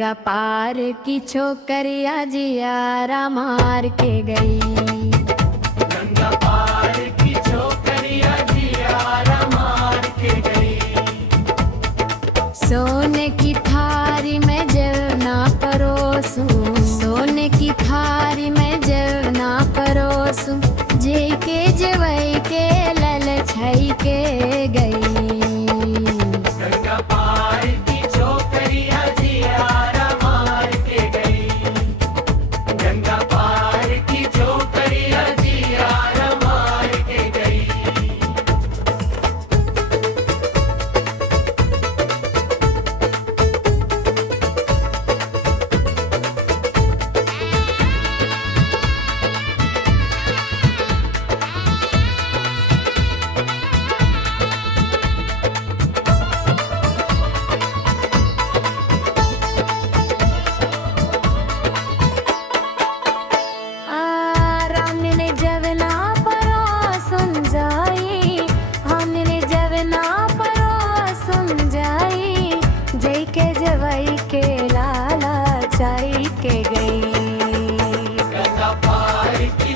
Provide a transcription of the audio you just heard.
गंगा पार की छोकरिया जियारा मार के गई। गंगा पार की छोकरिया जियारा मार के गई। सोने की थारी में जवना परोसूं, सोने की थारी में जवना परोसूं, जे के जवई के लल छई के गई। गंगा पार की छोकरिया जियारा मार के गई। गंगा पार की छोकरिया जियारा मार के गई। के गई। गंगा पार की